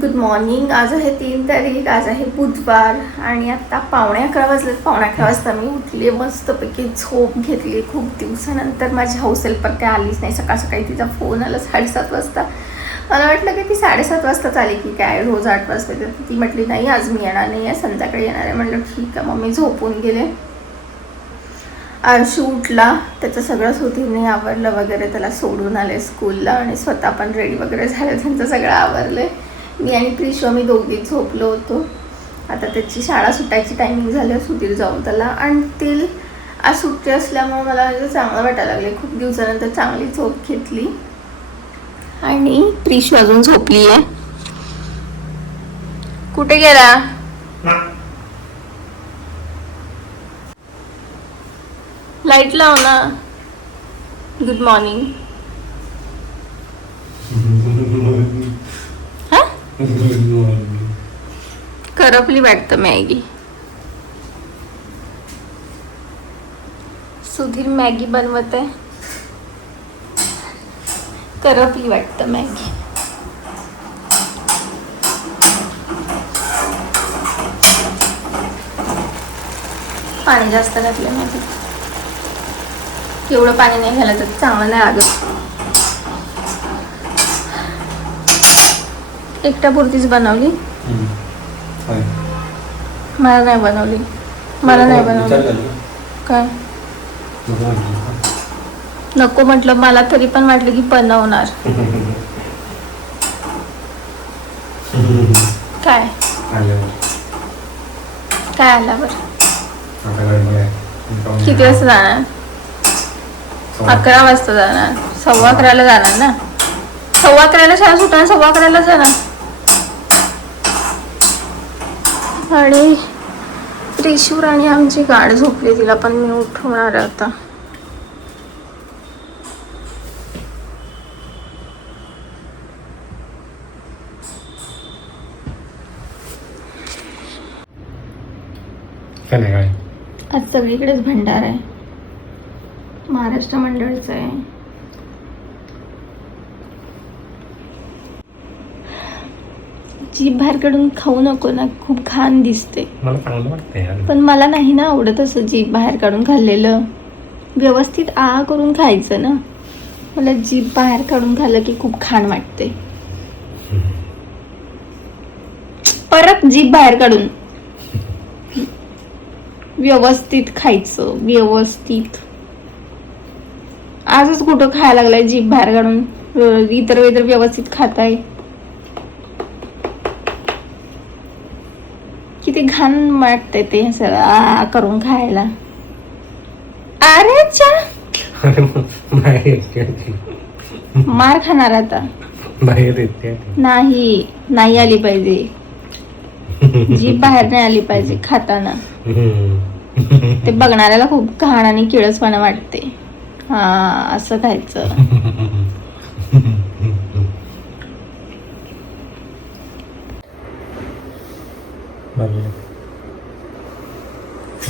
Good morning आज आहे तीन तारीख. आज आहे बुधवार. आणि आत्ता पावणे अकरा वाजलेत. पावणे अकरा वाजता मी उठले. मस्तपैकी झोप घेतली. खूप दिवसानंतर माझी हौसेल पण काय आलीच नाही. सकाळ सकाळी तिचा फोन आला साडेसात वाजता. मला वाटलं की ती साडेसात वाजताच आली की काय? रोज आठ वाजता तर ती म्हटली नाही आज मी येणार नाही. आहे संध्याकाळी येणार आहे. म्हटलं ठीक आहे. मग मी झोपून गेले. आरशी उठला. त्याचं सगळं सुधीरने आवरलं वगैरे. त्याला सोडून आले स्कूलला आणि स्वतः पण रेडी वगैरे झाले. त्यांचं सगळं आवरलंय. मी आणि प्रिशो आम्ही दोघी झोपलो होतो. आता त्याची शाळा सुटायची टायमिंग झाली सुधीर जाऊन त्याला आणतील. आज सुट्टी असल्यामुळे मला म्हणजे चांगलं वाटायला लागले खूप दिवसानंतर चांगली झोप घेतली. आणि प्रिशू अजून झोपली आहे कुठे गेला? लाइट लाव ना. गुड मॉर्निंग करपली वाटतं मॅगी. सुधीर मॅगी बनवत आहे करपली वाटतं मॅगी. पाणी जास्त घातलं मॅगी. एवढं पाणी नाही घालं तर चांगलं नाही लागत. एकट्या पुरतीच बनवली. मला नाही बनवली. मला नाही बनवली. काय? नको म्हटलं. मला तरी पण वाटलं की बनवणार. काय? काय आल्यावर? किती वाजता जाणार? अकरा वाजता जाणार. सव्वा अकराला जाणार ना? सव्वा अकराला शाळा सुटणार सव्वा अकराला जाणार. आणि त्रिशूर आणि आमची गाड झोपली तिला पण मी उठवणार आहे आता. आज सगळीकडेच भंडार आहे. महाराष्ट्र मंडळचं आहे. जीभ बाहेर काढून खाऊ नको ना खूप घाण दिसते. मला चांगलं वाटतं यार पण मला नाही ना आवडत असं जीभ बाहेर काढून खाल्लेलं. व्यवस्थित आ करून खायचं ना. मला जीभ बाहेर काढून खाल्लं की खूप खाण वाटते. परत जीभ बाहेर काढून. व्यवस्थित खायचं व्यवस्थित. आजच कुठं खायला लागलाय जीभ बाहेर काढून? इतर वेळी तर व्यवस्थित खाताय. घाण वाटते ते सगळं. आ करून खायला. अरे चा. अरे मग बाहेर येते ती. मार खाणार आता. बाहेर येते नाही नाही आली पाहिजे. जीभ बाहेर नाही आली पाहिजे खाताना. हम्म. ते बघणाऱ्याला खूप घाण आणि किळसपणा वाटते. हा असं खायचं बरोबर. दाखव पण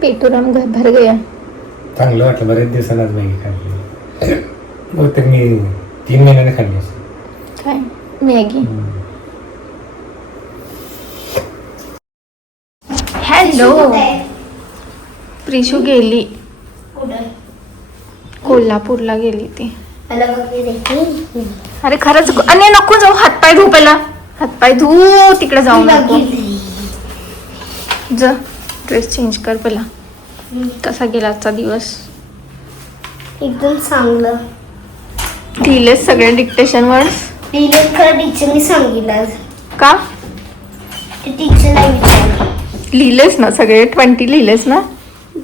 पेटूराम घर भर गया. चांगलं वाटलं बरेच मॅगी खाल्ली. बहुतेक मी तीन महिन्याने खाल्ली. काय? मॅगी. हॅलो. प्रिशू गेली. कोल्हापूरला गेली ती. अरे खरंच आणि नको जाऊ हातपाय धू पहिला. हातपाय धू तिकडे जाऊ नको. जा. ड्रेस चेंज कर पहिला. कसा गेला आजचा दिवस? एकदम चांगलं. लिहिलेस सगळे डिक्टेशन वर्ड्स लिहिलं खरं टीचरनी सांगितलं. का? ते टीचरला विचारलं. लिहिलेस ना सगळे? ट्वेंटी लिहिलेस ना?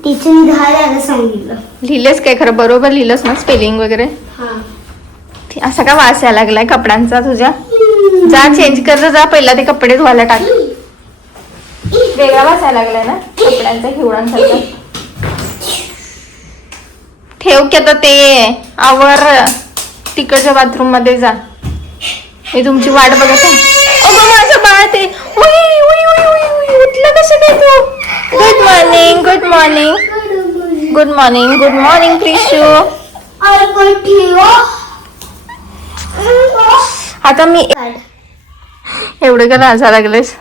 टीचरनी दहा द्यायला सांगितलं. लिहिलेस काय खरं? बरोबर लिहिलंस ना स्पेलिंग वगैरे? हा. असा का वास यायला लागलाय कपड्यांचा तुझ्या? जा चेंज कर जा, जा पहिला ते कपडे धुवायला टाक. वेगळा वास लागलाय ना? कपड्यांचा हिवडांसारखा ठेव की आता ते. आवर. तिकडच्या बाथरूममध्ये जा. मी तुमची वाट बघत आहे. अगं माझं बाळ ते. उठलं कसं काय तू? Good morning good morning good morning good morning Prishu. आता मी एवढं एवढे का लाजा लागलेस?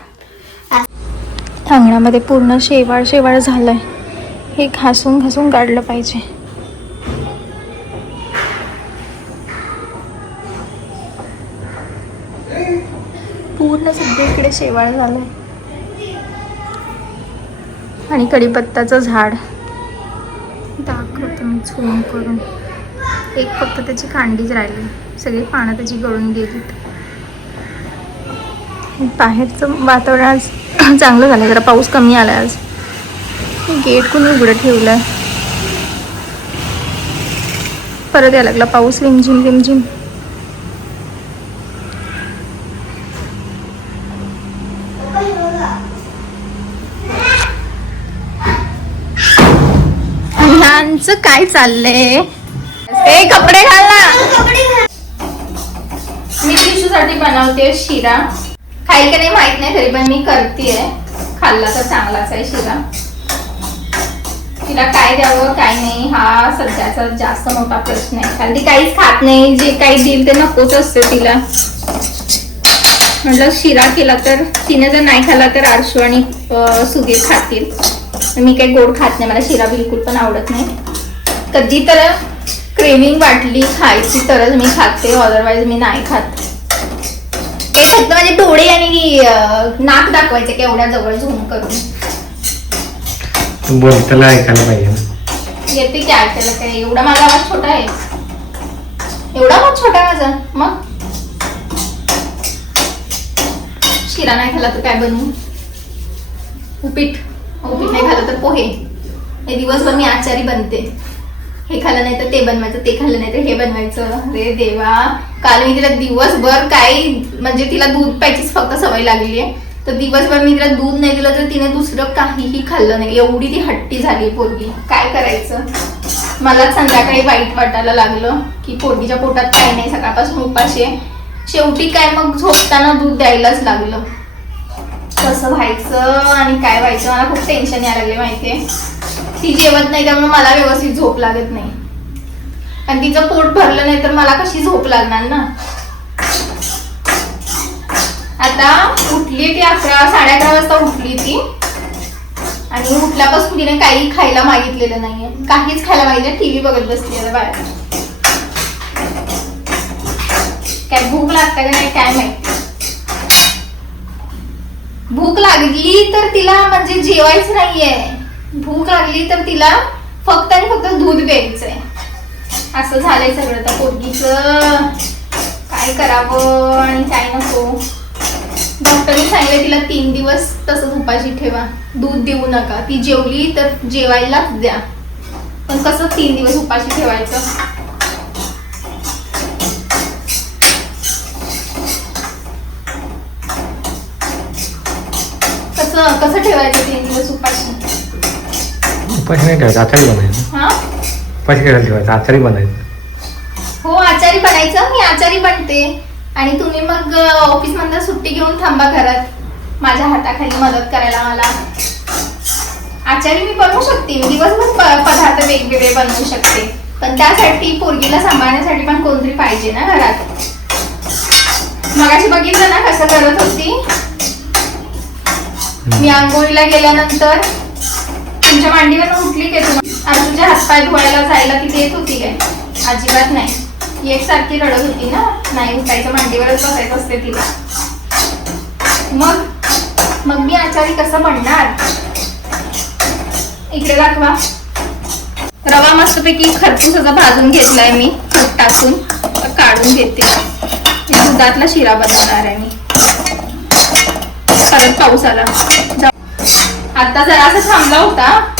अंगणामध्ये पूर्ण शेवाळ शेवाळ झालंय. हे घासून घासून काढलं पाहिजे. पूर्ण सगळीकडे शेवाळ झालंय. आणि कडीपत्ताचं झाड. दाखवते मी झूम करून. एक फक्त त्याची कांडीच राहिली. सगळी पानं त्याची गळून गेलीत. बाहेरचं वातावरण आज चांगलं झालं जरा पाऊस कमी आला आज. गेट कोणी उघडं ठेवलं परत यायला लागला पाऊस रिमझिम रिमझिम ह्यांचं काय चाललंय? ए कपडे घाल ना. मी साठी बनवते शिरा. खाईल की नाही माहीत नाही तरी पण मी करते खाल्ला तर चांगलाच आहे शिरा. तिला काय द्यावं काय नाही हा सध्याचा जास्त मोठा प्रश्न आहे. कारण ती काहीच खात नाही जे काही देईल ते नकोच असते तिला. म्हटलं शिरा केला तर तिने जर नाही खाल्ला तर आरशू आणि सुगीर खातील. मी काही गोड खात नाही मला शिरा बिलकुल पण आवडत नाही. कधी तर क्रेविंग वाटली खायची तरच मी खाते अदरवाईज मी नाही खात. हे फक्त माझे डोळे आणि अं, नाक दाखवायचे की एवढ्या जवळ झूम करून. बोल त्याला ऐकायला पाहिजे ना. येते की ऐकायला काय एवढा माझा आवाज छोटा आहे. एवढा आवाज छोटा आहे माझा? मग? शिरा नाही खाल्ला तर काय बनवू? उपीट. उपीट नाही खाल्लं तर पोहे. हे दिवसभर मी आचारी बनते. हे खाल्लं नाही तर ते बनवायचं ते खाल्लं नाही तर हे बनवायचं. अरे देवा. काल मी तिला दिवसभर काही म्हणजे तिला दूध प्यायचीच फक्त सवय लागली आहे. तर दिवसभर मी तिला दूध नाही दिलं तर तिने दुसरं काहीही खाल्लं नाही. एवढी ती हट्टी झाली पोरगी. काय करायचं? मला संध्याकाळी वाईट वाटायला लागलं की पोरगीच्या पोटात काही नाही. सकाळपासून उपाशी आहे. शेवटी काय मग झोपताना दूध द्यायलाच लागलं. कसं व्हायचं आणि काय व्हायचं? मला खूप टेन्शन यायला लागले माहितीये? ती जेवत नाही त्यामुळे मला व्यवस्थित झोप लागत नाही. आणि तिचं पोट भरलं नाही तर मला कशी झोप लागणार ना? आता उठली ती अकरा साडे अकरा वाजता उठली ती. आणि उठल्यापासून तिने काही खायला मागितलेलं नाहीये. काहीच खायला मागितलं टीव्ही बघत बसली आता बाहेर काय भूक लागते का नाही? काय माहिती भूक लागली तर तिला म्हणजे जेवायचं नाहीये. भूक लागली तर तिला फक्त आणि फक्त दूध प्यायचंय. असं झालंय सगळं त्या पोरगीच. काय करावं आणि काय नको. डॉक्टरने सांगितलं तिला तीन दिवस तसंच उपाशी ठेवा. दूध देऊ नका. ती जेवली तर जेवायलाच द्या. पण कसं तीन दिवस उपाशी ठेवायचं? कसं कसं ठेवायचं तीन दिवस उपाशी? उपाशी नाही ठेवायचं आचारी बनायचं हा? करायला ठेवायचं? आचारी बनायचं हो आचारी बनायचं मी आचारी बनते. आणि तुम्ही मग ऑफिस मधनं सुट्टी घेऊन थांबा घरात. माझ्या हाताखाली मदत करायला मला. आचारी मी बनवू शकते. मी दिवसभर प- पदार्थ वेगवेगळे बनवू शकते. पण त्यासाठी पोरगीला सांभाळण्यासाठी पण कोणतरी पाहिजे ना घरात. मगाशी बघितलं ना कसं करत होती? मी आंघोळीला गेल्यानंतर तुमच्या मांडीवर उठली काय तुम्ही आणि तुझ्या हातपाय धुवायला जायला तिथे येत होती काय? अजिबात नाही. ती एकसारखी रडत होती ना? नाही उठायचं मांडीवरच बसायचं असते तिला. मग? मग मी आचारी कसं म्हणणार? इकडे दाखवा. रवा मस्तपैकी खरपूस भाजून घेतलाय मी. मीठ टाकून. काढून घेते. दुधातला शिरा बनवणार आहे मी. परत पाऊस आला. आता जरा असं थांबला होता.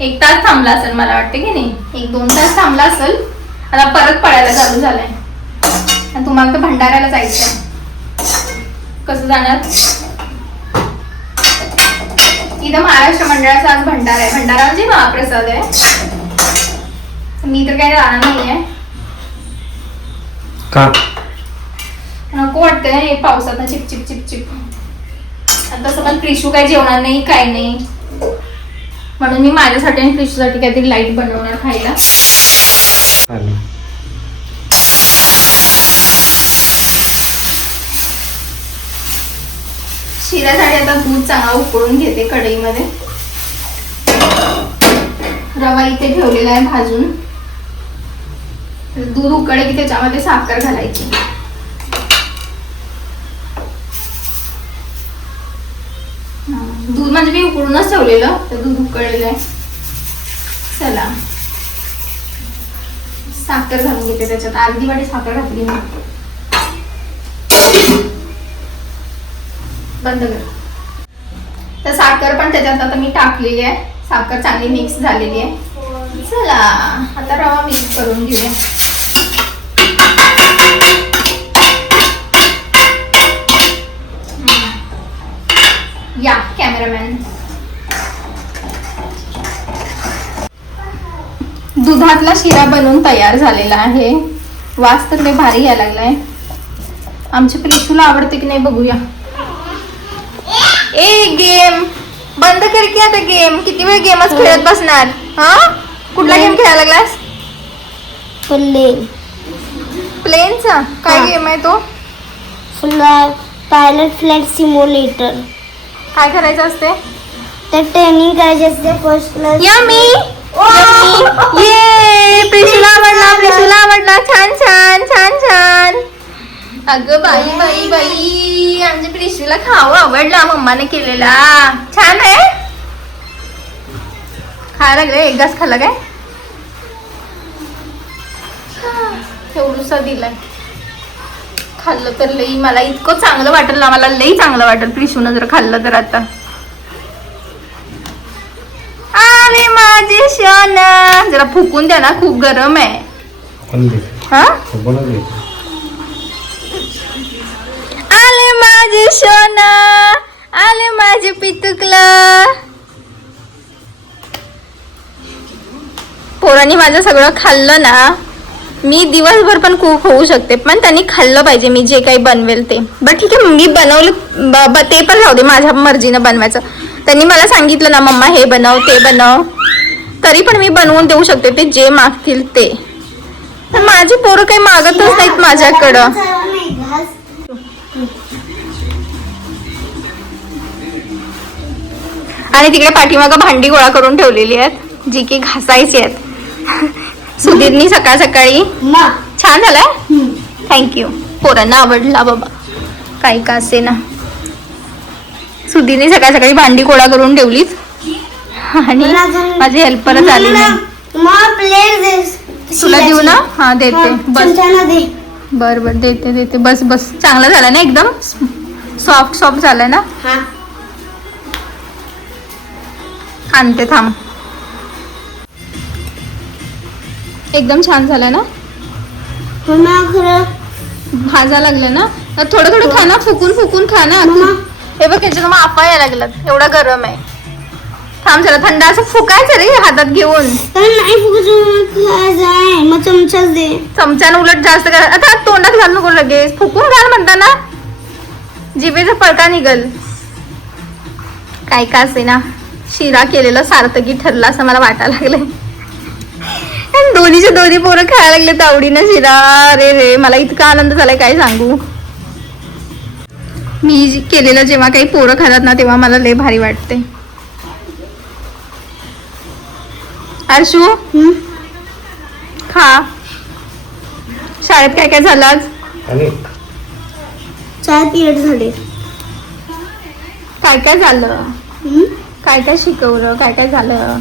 एक तास थांबला असेल मला वाटतं की नाही? एक दोन तास थांबला असेल. आता परत पडायला चालू झालाय. आणि तुम्हाला तर भंडाऱ्याला जायचंय. कसं जाणार? इथं महाराष्ट्र मंडळाचा आज भंडारा आहे. भंडारा म्हणजे महाप्रसाद आहे. मी तर काही जाणार नाहीये. का? नको वाटतं ना हे पावसात चिप चिप चिप चिप आता तसं पण क्रिशू काय जेवणार नाही काय नाही. म्हणून मी माझ्यासाठी आणि क्रिशूसाठी काहीतरी लाइट बनवणार खायला. शिऱ्यासाठी आता दूध चांगला उकळून घेते कढईमध्ये. रवा इथे ठेवलेला आहे भाजून. दूध उकळे की त्याच्यामध्ये साखर घालायची. ठेवलेलं तर दूध उकळलेलं आहे. चला. साखर घालून घेते त्याच्यात. अर्धी वाटी साखर घातली मी. बंद कर. तर साखर पण त्याच्यात आता मी टाकलेली आहे. साखर चांगली मिक्स झालेली आहे. चला. आता रवा मिक्स करून घेऊया. दुधातला शिरा बनवून तयार झालेला आहे. वास तर लय भारी यायला लागलाय. आमच्या प्रिशूला आवडते की नाही बघूया. ए गेम बंद कर की आता गेम किती वेळ गेमच खेळत बसणार? हा? कुठला गेम खेळायला लागलास? प्लेन प्लेनचा काय हा. गेम आहे तो? फ्लाय पायलट फ्लाईट सिम्युलेटर काय करायचं असते? तर ट्रेनिंग करायची असते फर्स्ट क्लास यमी ये प्रिशूला आवडला प्रिशूला आवडला. छान छान छान छान. अगं बाई बाई बाई आमच्या प्रिशूला खाऊ आवडला मम्माने केलेला. छान आहे? खायला लागले एक घास खाल्ला काय? एवढूसा दिलाय. खाल्लं तर लई मला इतकं चांगलं वाटेल ना मला लई चांगलं वाटेल प्रिशूनं जर खाल्लं तर आता. आले माझे शन. जरा फुकून द्या ना खूप गरम आहे. हा? आले माझे शन. आले माझे पितुकला. पोरांनी माझं सगळं खाल्लं ना मी दिवसभर पण खूप होऊ शकते पण त्यांनी खाल्लं पाहिजे मी जे काही बनवेल ते. बट ठीक आहे मी बनवलं ब- ब- ते पण राहू दे माझ्या मर्जीनं बनवायचं. त्यांनी मला सांगितलं ना मम्मा हे बनव ते बनव. तरी पण मी बनवून देऊ शकते ते जे मागतील ते. पण माझी पोरं काही मागतच नाहीत माझ्याकडं. आणि तिकडे पाठीमागं भांडी गोळा करून ठेवलेली आहेत जी की घासायची आहेत. सुधीरनी सकाळ सकाळी. छान झालंय? थँक्यू पोरांना आवडला बाबा. काही का असे ना सुधीरने सकाळ सकाळी भांडी गोळा करून ठेवलीच आणि माझी हेल्परच आली नाही. तुला देऊ ना? हा देते. बस. बर बर देते देते. बस बस. चांगलं झालं ना एकदम? सॉफ्ट सॉफ्ट झालंय ना? हा. आणते थांब. एकदम छान झालं ना? खरं. भाजा लागलं ना? थोडं थोडं खा ना. फुकून फुकून खा ना. हे बघ याच्यात मग आपा यायला लागलं एवढा गरम आहे. थांब जरा थंड असं फुकायचं रे हातात घेऊन. पण नाही फुकत आहे. मग चमचाच दे. चमच्यानं उलट जास्त करा. आता तोंडात घाल नको लगेच. फुकून घाल म्हणता ना. जिभेचा फळका निघल. काय का असे ना. शिरा केलेलं सार्थकी ठरलं असं मला वाटायला लागलंय. आणि दोन्हीचे दोन्ही पोरं खायला लागले आवडीनं शिरा. अरे रे मला इतका आनंद झालाय काय सांगू. मी केलेलं जेव्हा काही पोरं खातात ना तेव्हा मला लय भारी वाटते. अर्शू हम्म? खा. शाळेत काय काय झालं आज? चार पिरियड झाले. काय काय झालं? हम्म? काय काय शिकवलं? काय काय झालं.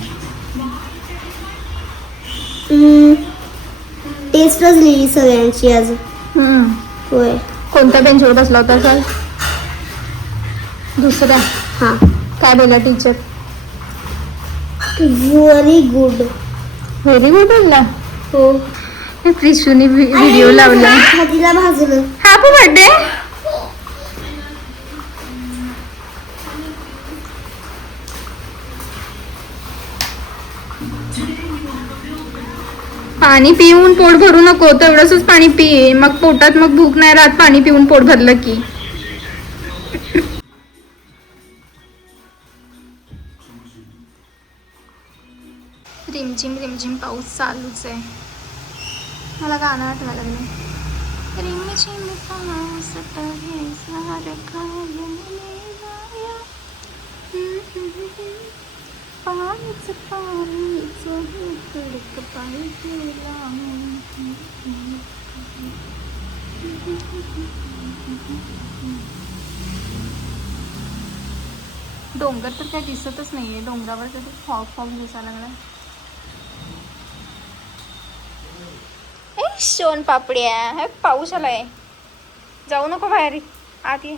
टेस्टच लिहिली सगळ्यांची आज. हम्म. होय. कोणत्या बेंचवर बसला होता सर? दुसऱ्या हा. काय बोला teacher very good very good बोलला. हो. प्रिशूने व्हिडिओ लावला. हातीला भाजलं. हॅपी बर्थडे पाणी पिऊन पोट भरू नको. तेवढंच पाणी पी. मग पोटात मग भूक नाही राहत. पाणी पिऊन पोट भरलं की. रिमझिम रिमझिम पाऊस चालूच आहे. मला गाणं आठवा लागलं रिमझिम पाऊस पडे सारखा येऊन पाणीच पाणीच पाणी डोंगर तर काय दिसतच नाही आहे डोंगरावर कधी फॉग फॉग दिसायला लागला शोन पापड्या हे पाऊस आलाय जाऊ नको बाहेर. आत ये.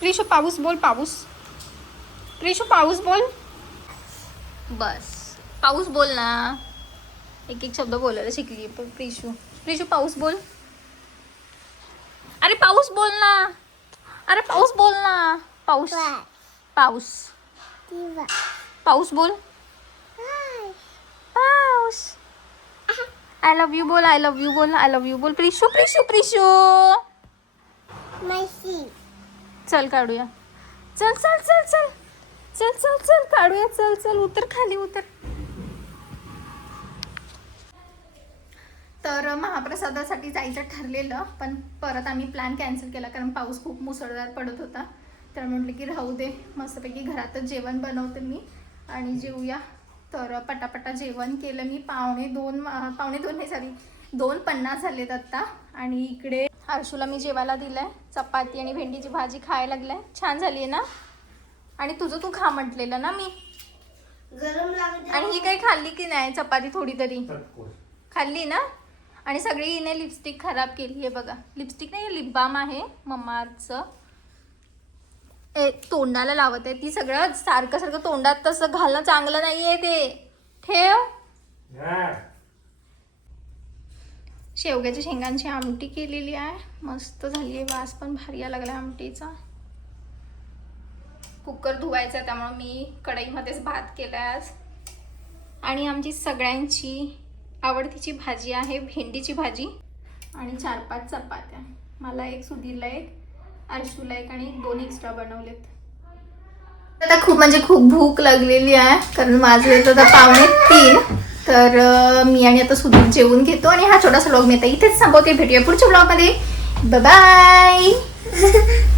प्रिशू पाऊस बोल पाऊस. प्रिशू पाऊस बोल. बस. पाऊस बोल ना. एक एक शब्द बोलायला शिकली पण प्रिशू प्रिशू पाऊस बोल. अरे पाऊस बोल ना. अरे पाऊस बोल ना. पाऊस. पाऊस. पाऊस बोल. आय लव्ह यू बोल आय लव्ह यू बोल आय लव्ह यू बोल प्रिशू प्रिशू प्रिशू मैसी चल काढूया. चल चल चल चल. चल चल चल काढूया. चल चल उतर खाली उतर. तर महाप्रसादासाठी जायचं ठरलेलं पण परत आम्ही प्लॅन कॅन्सल केला कारण पाऊस खूप मुसळधार पडत होता. तर म्हटलं की राहू दे. मस्तपैकी घरातच जेवण बनवते मी. आणि जेवूया. तर पटापटा जेवण केलं मी. पावणे दोन पावणे दोन नाही सॉरी दोन पन्नास झालेत आत्ता. आणि इकडे हर्षूला मी जेवायला दिलंय. चपाती आणि भेंडीची भाजी खायला लागलाय. छान झाली आहे ना? आणि तुझं तू खा म्हटलेलं ना मी? गरम लागत आणि ही काही खाल्ली की नाही? चपाती थोडी तरी. खाल्ली ना? आणि सगळी हिने लिपस्टिक खराब केली आहे बघा. लिपस्टिक नाही लिप बाम आहे. मम्माचं. तोंडाला लावत आहे. ती सगळं सारखं सारखं तोंडात तसं घालणं चांगलं नाही आहे ते. ठेव. शेवग्याच्या शेंगांची आमटी केलेली आहे. मस्त झाली आहे वास पण भारी यायला लागला आमटीचा. कुकर धुवायचा त्यामुळं मी कढईमध्येच भात केला आज. आणि आमची सगळ्यांची आवडतीची भाजी आहे भेंडीची भाजी आणि चार पाच चपात्या. मला एक सुधीरला एक आरशूला एक आणि दोन एक्स्ट्रा बनवलेत. आता खूप म्हणजे खूप भूक लागलेली आहे कारण माझे आता पावणे तीन. तर मी आणि आता सुधीर जेवून घेतो आणि हा छोटासा ब्लॉग मी आता इथेच संपवते भेटूया पुढच्या ब्लॉगमध्ये बाय